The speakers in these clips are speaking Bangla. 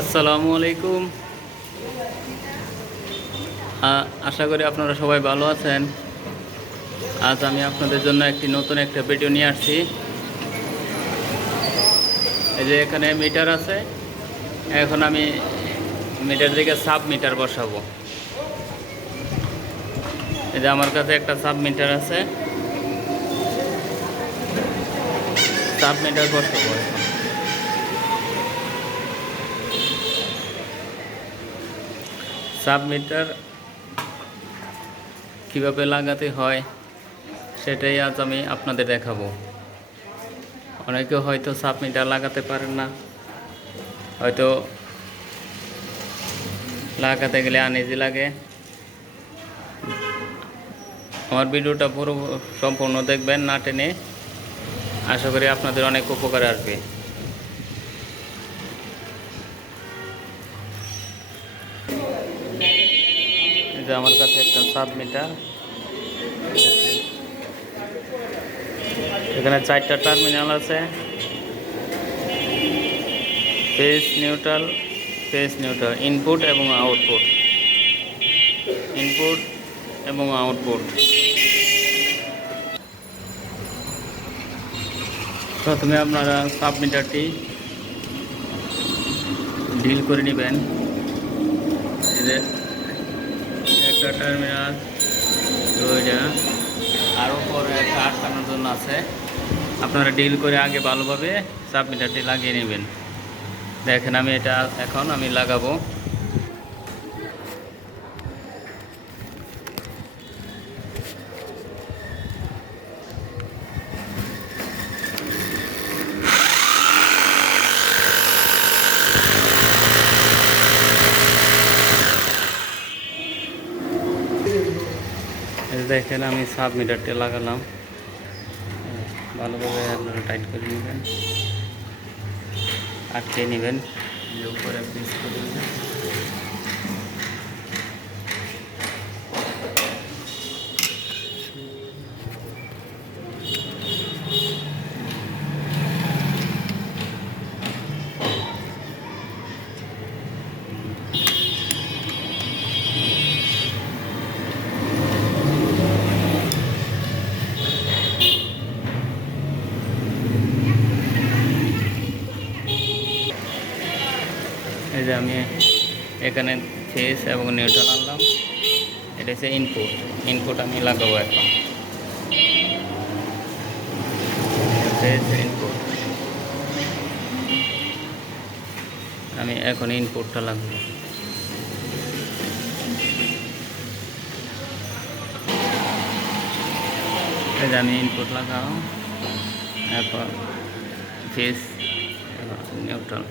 আসসালামু আলাইকুম। আশা করি আপনারা সবাই ভালো আছেন। আজ আমি আপনাদের জন্য একটি নতুন একটা ভিডিও নিয়ে আসছি। এই যে এখানে মিটার আছে, এখন আমি মিটার দিকে সাব মিটার বসাবো। এই যে আমার কাছে একটা সাব মিটার আছে। সাব মিটার বসাবো এখন। সাবমিটার কীভাবে লাগাতে হয় সেটাই আজ আমি আপনাদের দেখাবো। অনেকে হয়তো সাবমিটার লাগাতে পারেন না। হয়তো লাগাতে গেলে আনইজি লাগে। আমার ভিডিওটা পুরো সম্পূর্ণ দেখবেন না টেনে। আশা করি আপনাদের অনেক উপকারে আসবে। যে আমার কাছে একটা সাব মিটার এখানে চারটা টার্মিনাল আছে। Phase neutral phase neutral, input এবং আউটপুট। ইনপুট এবং আউটপুট। প্রথমে আপনারা সাব মিটারটি ডিল করে নেবেন। এই যে টার্মিনাল দুইটা। আরও পরে একটা আটকানোর জন্য আছে। আপনারা ডিল করে আগে ভালোভাবে সাবমিটারটি লাগিয়ে নেবেন। দেখেন আমি এটা এখন আমি লাগাবো। দেখেন, আমি সাব মিটারটা লাগালাম। ভালোভাবে আপনারা টাইট করে নেবেন। আটকে নেবেন। উপরে পিস করে এই যে আমি এখানে ফেস এবং নিউট্রাল আনলাম। এটা হচ্ছে ইনপুট ইনপুট আমি লাগাবো এখন। ফেস ইনপুট আমি এখন ইনপুটটা লাগাবো। আমি ইনপুট লাগাও। এখন ফেস নিউট্রাল।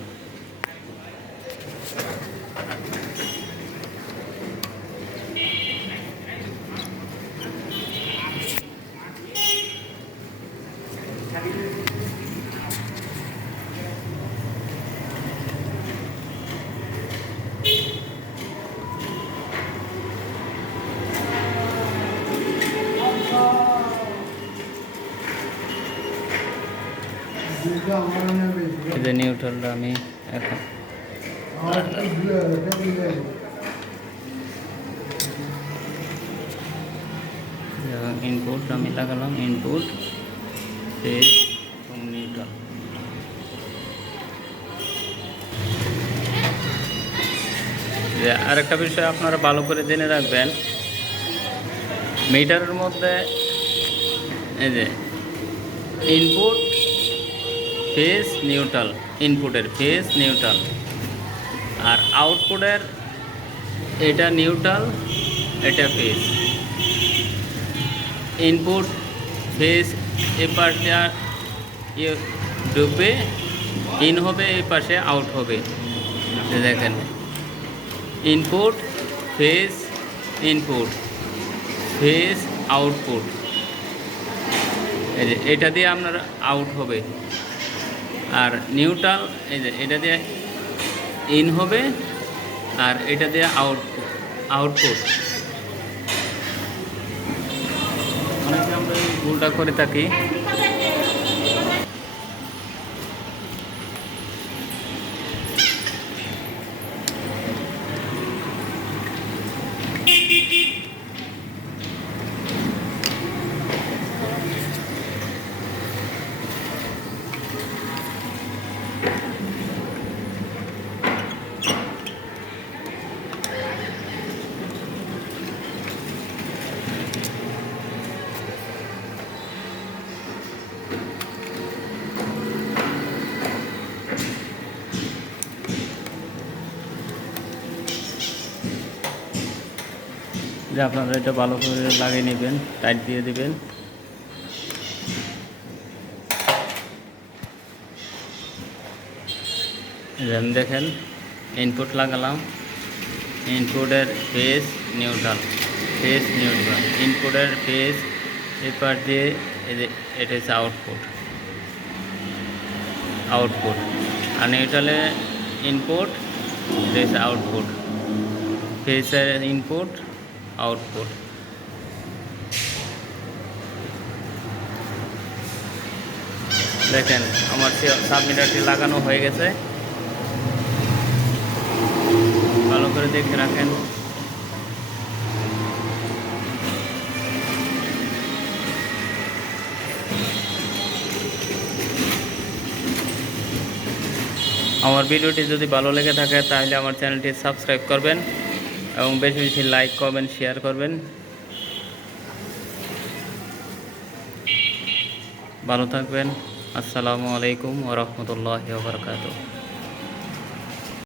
এই যে নিউট্রালটা আমি এখন ইনপুট আমি লাগালাম ইনপুট ফেজ এবং নিউট্রাল যে আরেকটা বিষয় আপনারা ভালো করে জেনে রাখবেন। মিটারের মধ্যে, এই যে ইনপুট ফেস নিউট্রাল ইনপুটের ফেস নিউট্রাল আর আউটপুটের এটা নিউট্রাল, এটা ফেস ইনপুট ফেস এ পাশে ইয়ে ঢুকবে, ইন হবে এই পাশে আউট হবে। দেখেন। Input phase input phase output. এই এটা দিয়ে আপনার আউট হবে। আর নিউট্রাল, এই যে, এটা দিয়ে ইন হবে আর এটা দিয়ে আউট আউটপুট অনেকে আমরা ভুলটা করে থাকি Beep, beep, beep. যে আপনারা এটা ভালো করে লাগিয়ে নেবেন টাইট দিয়ে দেবেন। র্যাম দেখেন ইনপুট লাগালাম। ইনপুটের ফেস নিউট্রাল ফেস নিউট্রাল ইনপুটের ফেস এপার দিয়ে এটা হচ্ছে আউটপুট আউটপুট আর নিউট্রালে ইনপুট এটা হচ্ছে আউটপুট ফেসের ইনপুট আউটপুট দেখেন, আমার সাবমিটারটি লাগানো হয়ে গেছে। ভালো করে দেখে রাখেন। আমার ভিডিওটি যদি ভালো লেগে থাকে, তাহলে আমার চ্যানেলটি সাবস্ক্রাইব করবেন। এবং বেশি বেশি লাইক করবেন শেয়ার করবেন। ভালো থাকবেন। আসসালামু আলাইকুম ওরহমতুল্লাহ বারকাতুহ।